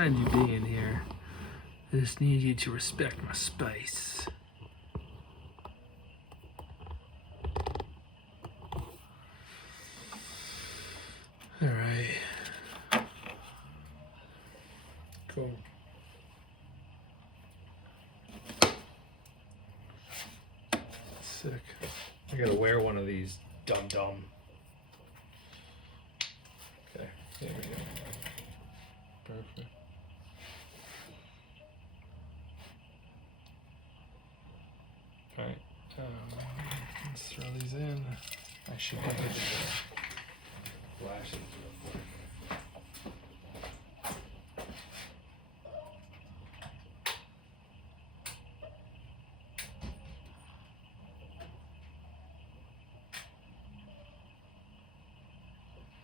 mind you being here. I just need you to respect my space. Alright. Cool. Sick. I gotta wear one of these dum-dum. Okay, there we go. Perfect. Alright, let's throw these in. I should have the flashes real quick.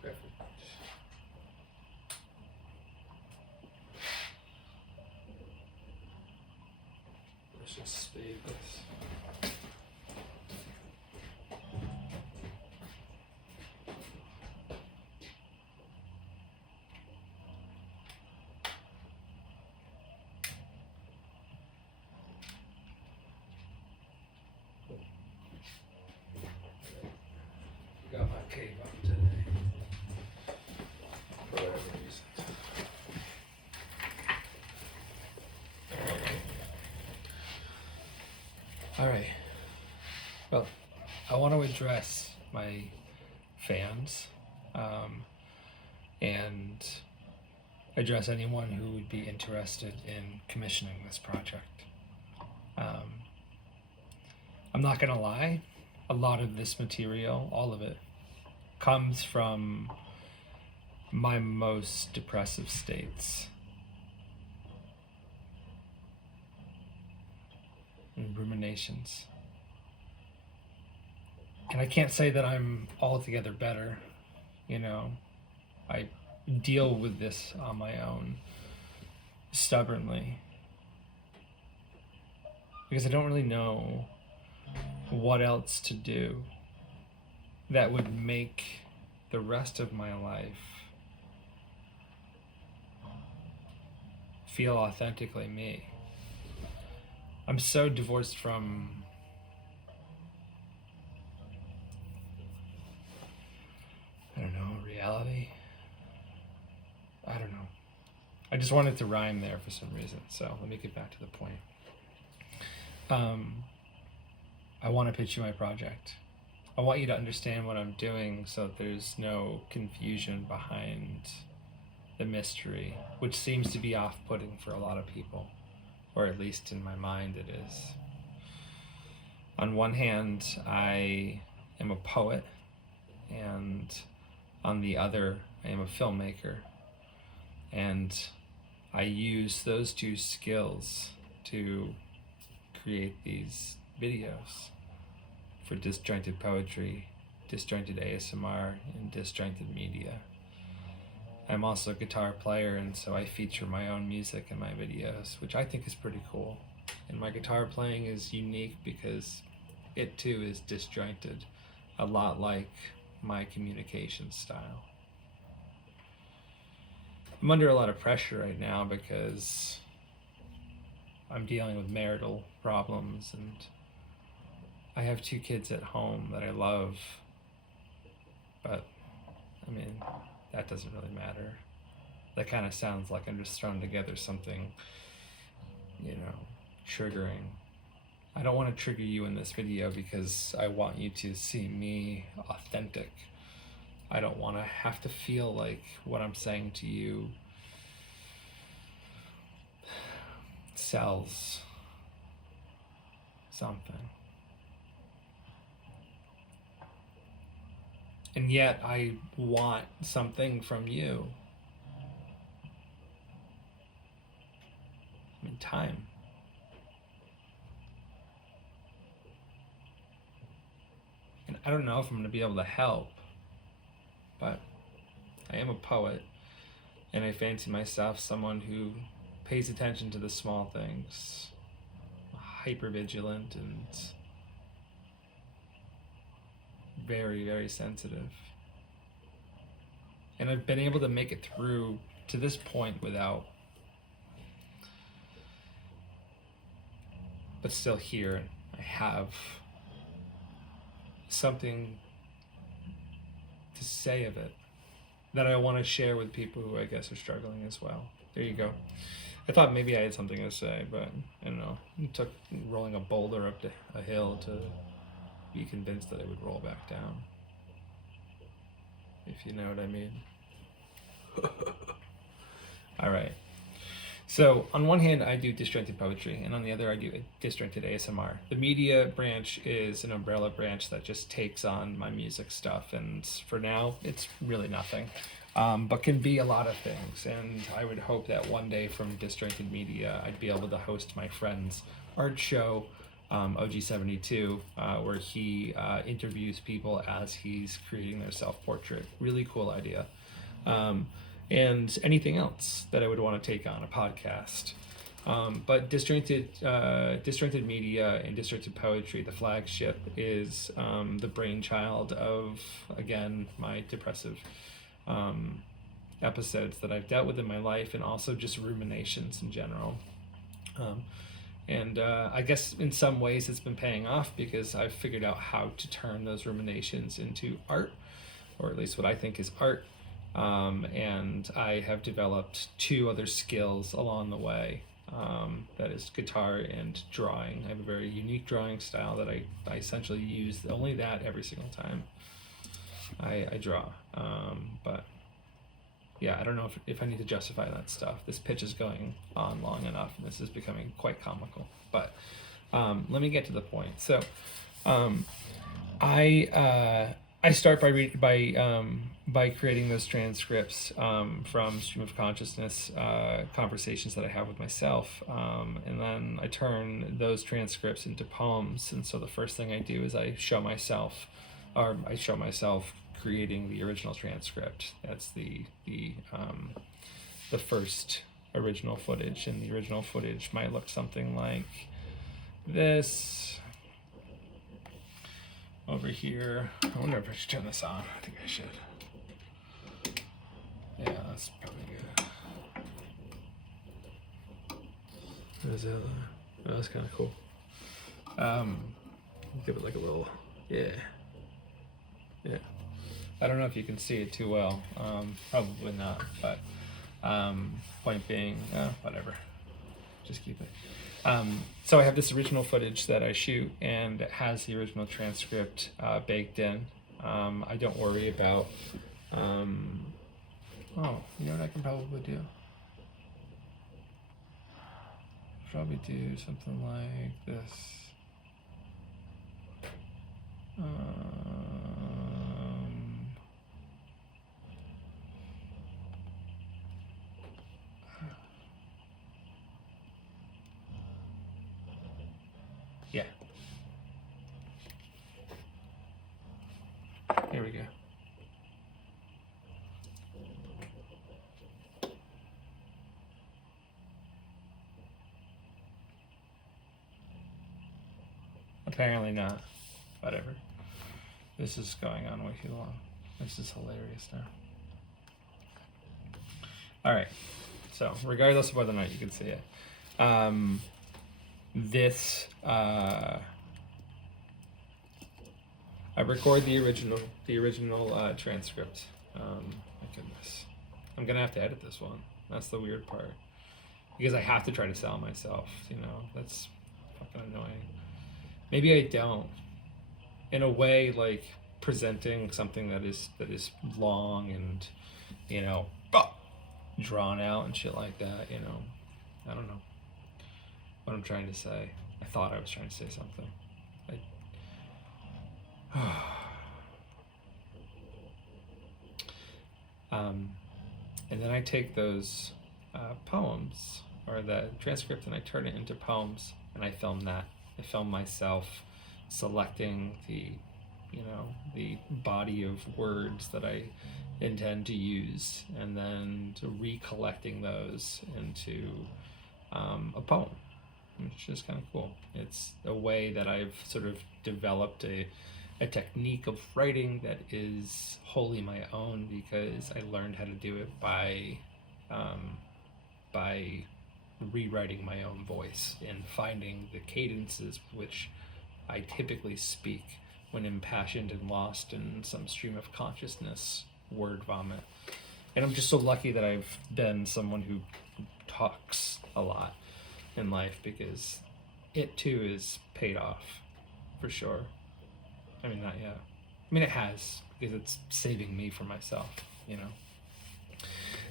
Perfect. Let's just speed this. Got my cape on today. For whatever reason. Alright. Well, I want to address my fans and address anyone who would be interested in commissioning this project. I'm not going to lie, a lot of this material, all of it, comes from my most depressive states and ruminations. And I can't say that I'm altogether better, you know. I deal with this on my own, stubbornly, because I don't really know what else to do that would make the rest of my life feel authentically me. I'm so divorced from reality. I don't know. I just wanted to rhyme there for some reason, so let me get back to the point. I want to pitch you my project. I want you to understand what I'm doing so that there's no confusion behind the mystery, which seems to be off-putting for a lot of people, or at least in my mind it is. On one hand, I am a poet, and on the other, I am a filmmaker, and I use those two skills to create these videos for Disjointed Poetry, Disjointed ASMR, and Disjointed Media. I'm also a guitar player, and so I feature my own music in my videos, which I think is pretty cool. And my guitar playing is unique because it too is disjointed, a lot like my communication style. I'm under a lot of pressure right now because I'm dealing with marital problems, and I have 2 kids at home that I love, but I mean, that doesn't really matter. That kind of sounds like I'm just throwing together something, you know, triggering. I don't want to trigger you in this video because I want you to see me authentic. I don't want to have to feel like what I'm saying to you sells something. And yet I want something from you. I mean, time. And I don't know if I'm going to be able to help, but I am a poet, and I fancy myself someone who pays attention to the small things, hyper-vigilant and very, very sensitive. And I've been able to make it through to this point without but still here. I have something to say of it that I want to share with people who I guess are struggling as well. There you go. I thought maybe I had something to say, but I don't know. It took rolling a boulder up a hill to be convinced that it would roll back down. If you know what I mean. All right. So on one hand, I do disjointed poetry, and on the other, I do disjointed ASMR. The media branch is an umbrella branch that just takes on my music stuff, and for now, it's really nothing, but can be a lot of things. And I would hope that one day from disjointed media, I'd be able to host my friend's art show, OG72, where he interviews people as he's creating their self-portrait. Really cool idea. And anything else that I would want to take on, a podcast. But disjointed media and disjointed poetry, the flagship, is the brainchild of, again, my depressive episodes that I've dealt with in my life, and also just ruminations in general. And I guess in some ways it's been paying off, because I've figured out how to turn those ruminations into art, or at least what I think is art. And I have developed 2 other skills along the way. That is guitar and drawing. I have a very unique drawing style that I essentially use only that every single time I draw. But yeah, I don't know if I need to justify that stuff. This pitch is going on long enough, and this is becoming quite comical. But let me get to the point. So I start by creating those transcripts from stream of consciousness conversations that I have with myself, and then I turn those transcripts into poems. And so the first thing I do is I show myself creating the original transcript. That's the first original footage, and the original footage might look something like this. Over here, I wonder if I should turn this on. I think I should. Yeah, that's probably good. What is that? Oh, that's kind of cool. Give it like a little, yeah. I don't know if you can see it too well. Probably not, but point being, whatever. Just keep it. So I have this original footage that I shoot, and it has the original transcript baked in. I don't worry about, you know what I can probably do? Probably do something like this. Yeah. Here we go. Apparently not. Whatever. This is going on way too long. This is hilarious now. Alright. So, regardless of whether or not you can see it. I record the original transcript. My goodness. I'm gonna have to edit this one. That's the weird part. Because I have to try to sell myself, that's fucking annoying. Maybe I don't. In a way, like presenting something that is long and, drawn out and shit like that, I don't know what I'm trying to say. I thought I was trying to say something. And then I take those poems, or the transcript, and I turn it into poems, and I film that. I film myself selecting the body of words that I intend to use, and then recollecting those into a poem, which is kind of cool. It's a way that I've sort of developed a technique of writing that is wholly my own, because I learned how to do it by rewriting my own voice and finding the cadences which I typically speak when impassioned and lost in some stream of consciousness, word vomit. And I'm just so lucky that I've been someone who talks a lot in life, because it too is paid off, for sure. I mean, not yet. I mean, it has, because it's saving me from myself, you know.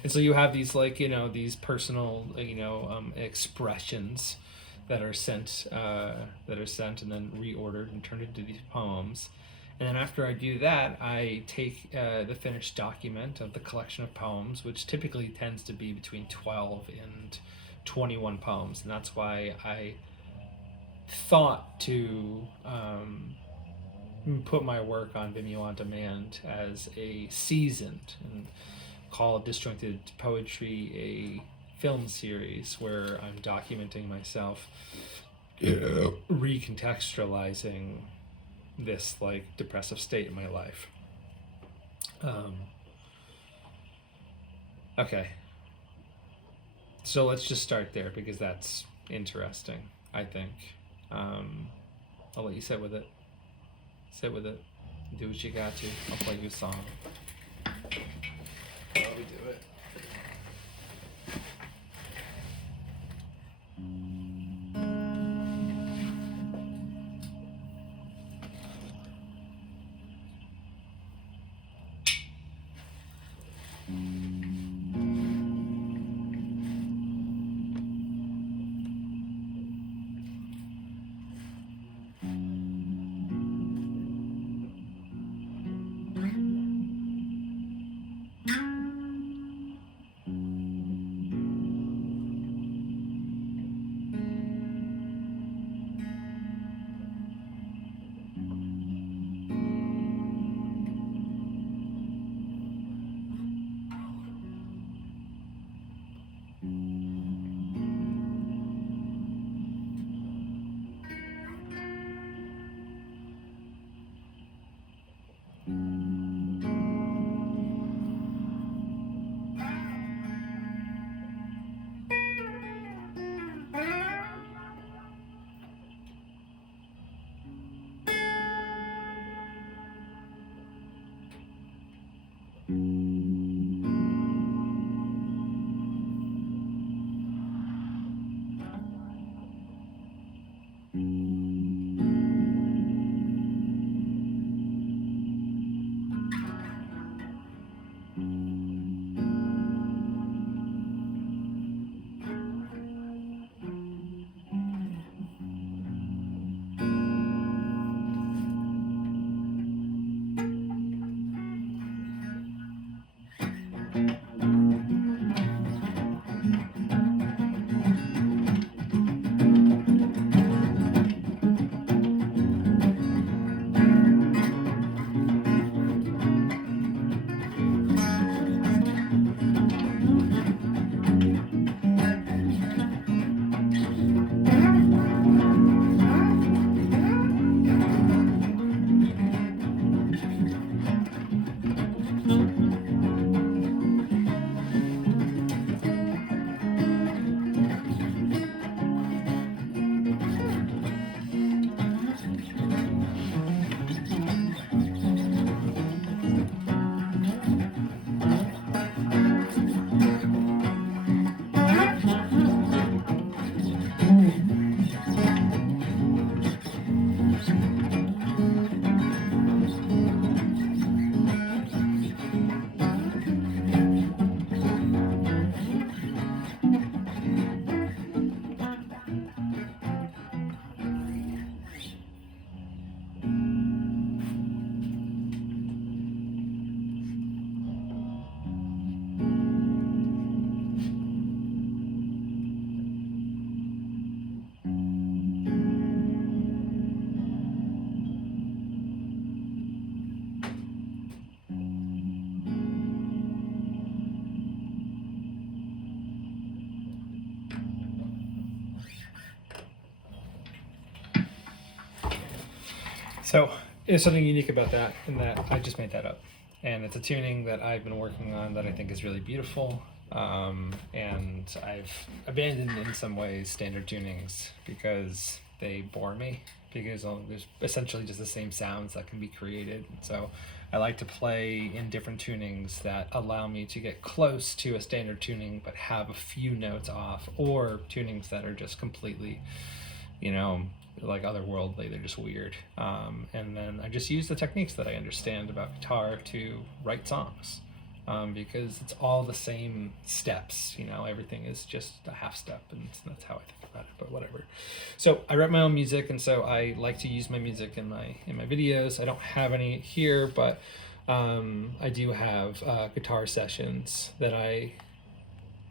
And so you have these, like, you know, these personal, expressions that are sent and then reordered and turned into these poems. And then after I do that, I take the finished document of the collection of poems, which typically tends to be between 12 and 21 poems. And that's why I thought to put my work on Vimeo On-demand as a seasoned, and call Disjointed Poetry a film series where I'm documenting myself, recontextualizing this, like, depressive state in my life. Okay, so let's just start there, because that's interesting, I think. I'll let you sit with it. Sit with it. Do what you got to. I'll play you a song. While we do it. So there's something unique about that, in that I just made that up. And it's a tuning that I've been working on that I think is really beautiful. And I've abandoned in some ways standard tunings because they bore me, because there's essentially just the same sounds that can be created. So I like to play in different tunings that allow me to get close to a standard tuning but have a few notes off, or tunings that are just completely, like otherworldly. They're just weird. And then I just use the techniques that I understand about guitar to write songs, because it's all the same steps. Everything is just a half step, and that's how I think about it. But whatever. So I write my own music, and so I like to use my music in my videos. I don't have any here, but I do have guitar sessions that I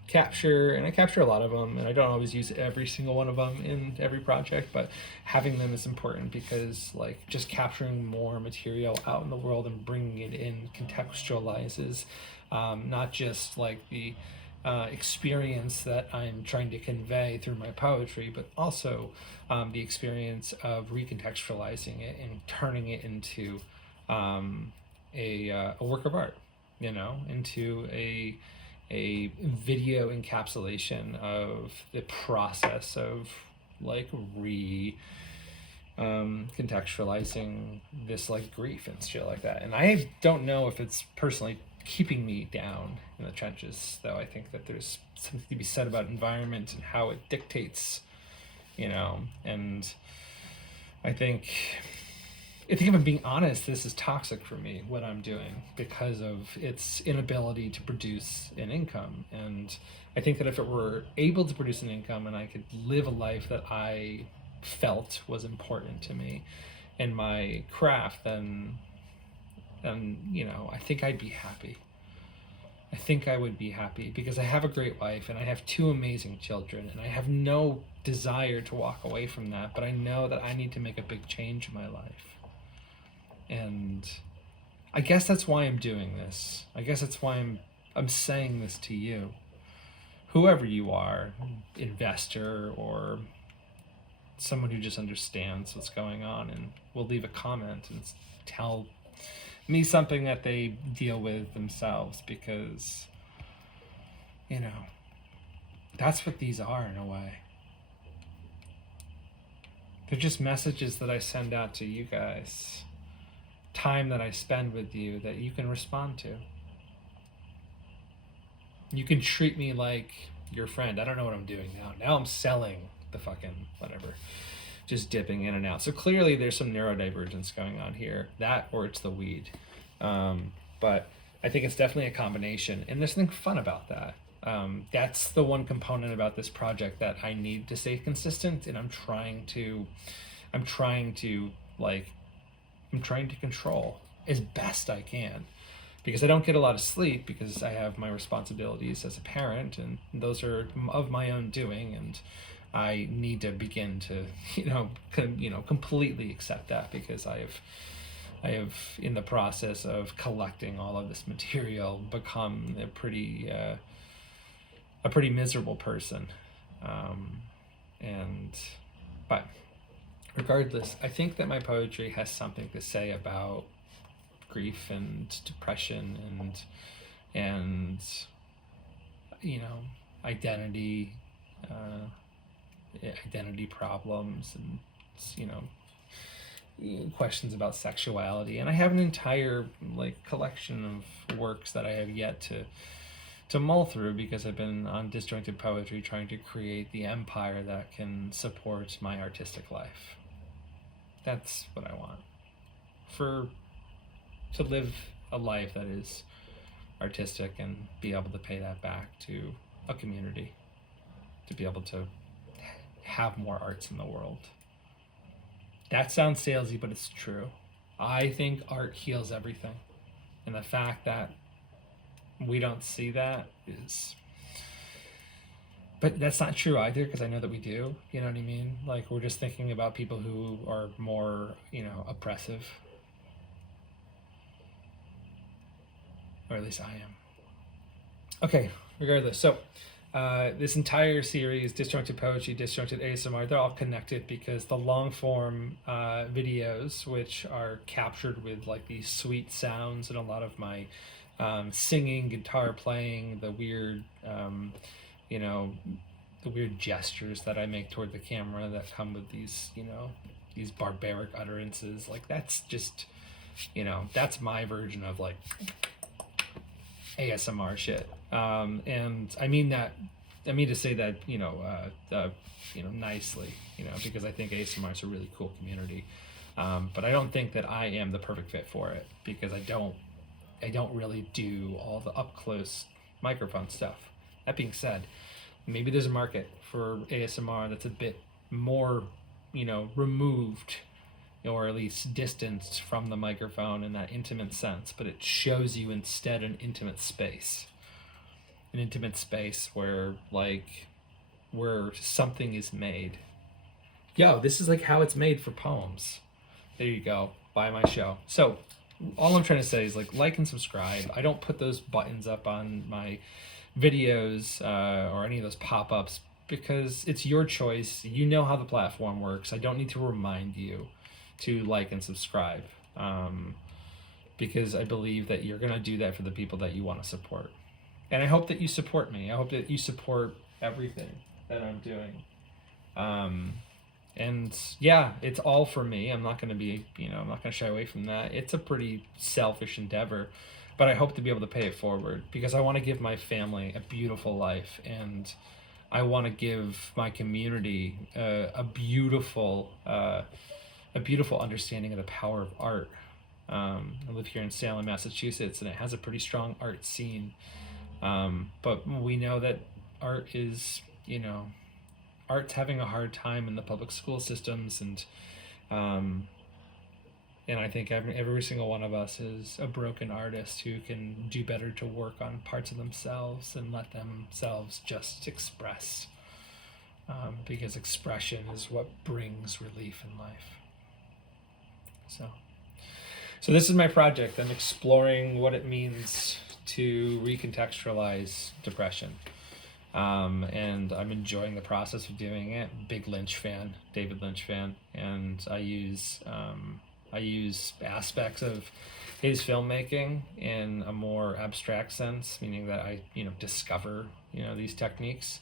capture, and I capture a lot of them, and I don't always use every single one of them in every project, but having them is important, because like just capturing more material out in the world and bringing it in contextualizes not just like the experience that I'm trying to convey through my poetry, but also the experience of recontextualizing it and turning it into a work of art, into a video encapsulation of the process of like contextualizing this like grief and shit like that. And I don't know if it's personally keeping me down in the trenches, though. I think that there's something to be said about environment and how it dictates, and I think if I'm being honest, this is toxic for me, what I'm doing, because of its inability to produce an income. And I think that if it were able to produce an income and I could live a life that I felt was important to me in my craft, then I think I'd be happy. I think I would be happy, because I have a great wife and I have 2 amazing children, and I have no desire to walk away from that, but I know that I need to make a big change in my life. And I guess that's why I'm doing this. I guess that's why I'm saying this to you. Whoever you are, investor or someone who just understands what's going on and will leave a comment and tell me something that they deal with themselves, because, that's what these are in a way. They're just messages that I send out to you guys. Time that I spend with you that you can respond to. You can treat me like your friend. I don't know what I'm doing now. Now I'm selling the fucking whatever. Just dipping in and out. So clearly there's some neurodivergence going on here. That, or it's the weed. But I think it's definitely a combination. And there's something fun about that. That's the one component about this project that I need to stay consistent. And I'm trying to control as best I can, because I don't get a lot of sleep, because I have my responsibilities as a parent, and those are of my own doing, and I need to begin to completely accept that, because I have in the process of collecting all of this material become a pretty miserable person, but regardless, I think that my poetry has something to say about grief and depression and identity, identity problems, and questions about sexuality. And I have an entire collection of works that I have yet to mull through, because I've been on Disjointed Poetry trying to create the empire that can support my artistic life. That's what I want. To live a life that is artistic and be able to pay that back to a community, to be able to have more arts in the world. That sounds salesy, but it's true. I think art heals everything. And the fact that we don't see that is... But that's not true either, because I know that we do. You know what I mean? Like, we're just thinking about people who are more, oppressive. Or at least I am. Okay, regardless. So, this entire series, Disjointed Poetry, Disjointed ASMR, they're all connected, because the long form videos, which are captured with these sweet sounds and a lot of my singing, guitar playing, the weird, you know, the weird gestures that I make toward the camera that come with these, these barbaric utterances. Like, that's just, that's my version of like ASMR shit. And I mean to say that, nicely, because I think ASMR is a really cool community. But I don't think that I am the perfect fit for it, because I don't really do all the up close microphone stuff. That being said, maybe there's a market for ASMR that's a bit more, removed, or at least distanced from the microphone in that intimate sense, but it shows you instead an intimate space. An intimate space where something is made. Yo, this is like how it's made for poems. There you go. Buy my show. So all I'm trying to say is like and subscribe. I don't put those buttons up on my videos or any of those pop-ups because it's your choice. You know how the platform works. I don't need to remind you to like and subscribe, because I believe that you're going to do that for the people that you want to support. And I hope that you support me. I hope that you support everything that I'm doing. And yeah, it's all for me. I'm not going to be, I'm not going to shy away from that. It's a pretty selfish endeavor, but I hope to be able to pay it forward, because I want to give my family a beautiful life, and I want to give my community a beautiful understanding of the power of art. I live here in Salem, Massachusetts, and it has a pretty strong art scene. But we know that art is, art's having a hard time in the public school systems, and I think every single one of us is a broken artist who can do better to work on parts of themselves and let themselves just express, because expression is what brings relief in life. So this is my project. I'm exploring what it means to recontextualize depression. And I'm enjoying the process of doing it. Big Lynch fan, David Lynch fan, and I use aspects of his filmmaking in a more abstract sense, meaning that I discover these techniques,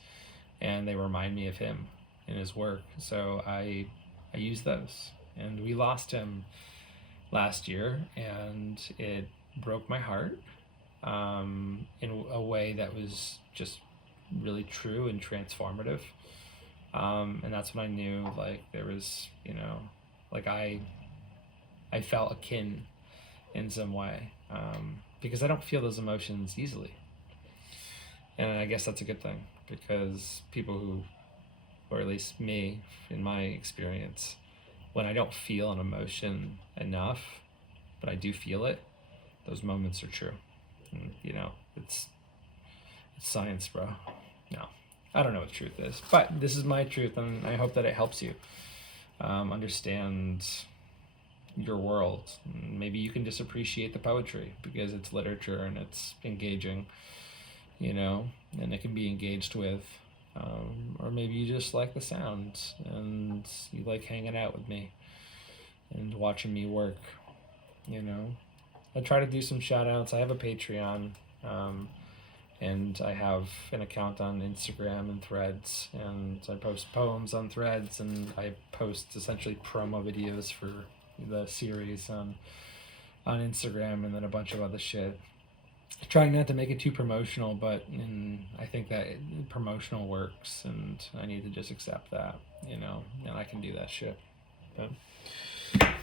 and they remind me of him and his work. So I use those, and we lost him last year, and it broke my heart in a way that was just really true and transformative. And that's when I knew there was, I felt akin in some way, because I don't feel those emotions easily. And I guess that's a good thing, because people who, or at least me, in my experience, when I don't feel an emotion enough, but I do feel it, those moments are true. And, it's science, bro. No, I don't know what truth is, but this is my truth, and I hope that it helps you understand your world. Maybe you can just appreciate the poetry because it's literature and it's engaging, and it can be engaged with. Or maybe you just like the sounds and you like hanging out with me and watching me work. I try to do some shout outs. I have a Patreon, and I have an account on Instagram and Threads, and I post poems on Threads, and I post essentially promo videos for the series on Instagram, and then a bunch of other shit. Trying not to make it too promotional, but I think that promotional works, and I need to just accept that, and I can do that shit. But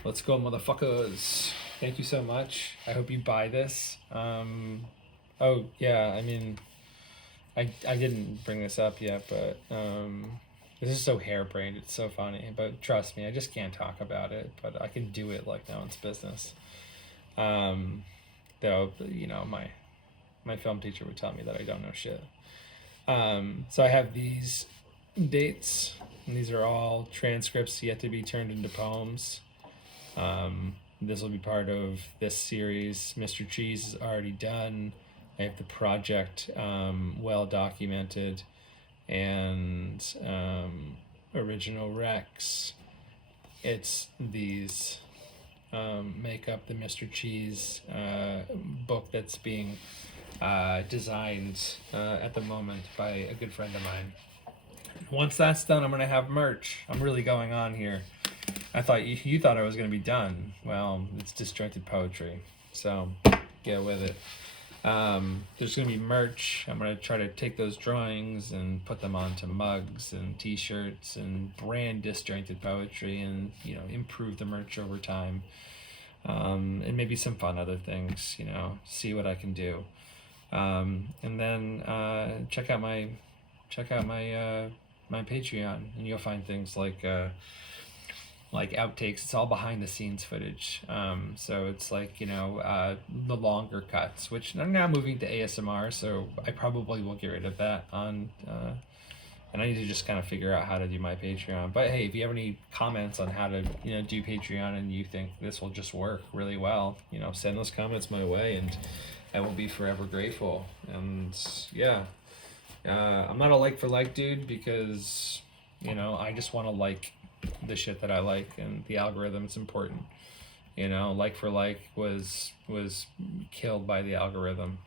let's go, motherfuckers. Thank you so much. I hope you buy this. Oh yeah, I mean, I didn't bring this up yet, but this is so harebrained. It's so funny, but trust me, I just can't talk about it. But I can do it like no one's business. Though my film teacher would tell me that I don't know shit. So I have these dates, and these are all transcripts yet to be turned into poems. This will be part of this series. Mr. Cheese is already done. I have the project well documented, and original Rex. It's these make up the Mr. Cheese book that's being designed at the moment by a good friend of mine. Once that's done, I'm going to have merch. I'm really going on here. I thought you thought I was going to be done. Well, it's Disjointed Poetry, so get with it. There's going to be merch. I'm going to try to take those drawings and put them onto mugs and t-shirts and brand Disjointed Poetry, and improve the merch over time, and maybe some fun other things, see what I can do, and then check out my my Patreon, and you'll find things like outtakes. It's all behind the scenes footage. So it's like, the longer cuts, which I'm now moving to ASMR, so I probably will get rid of that on, and I need to just kind of figure out how to do my Patreon. But hey, if you have any comments on how to, do Patreon, and you think this will just work really well, send those comments my way, and I will be forever grateful. And yeah, I'm not a like for like dude, because, I just want to like the shit that I like, and the algorithm's important. Like for like was killed by the algorithm.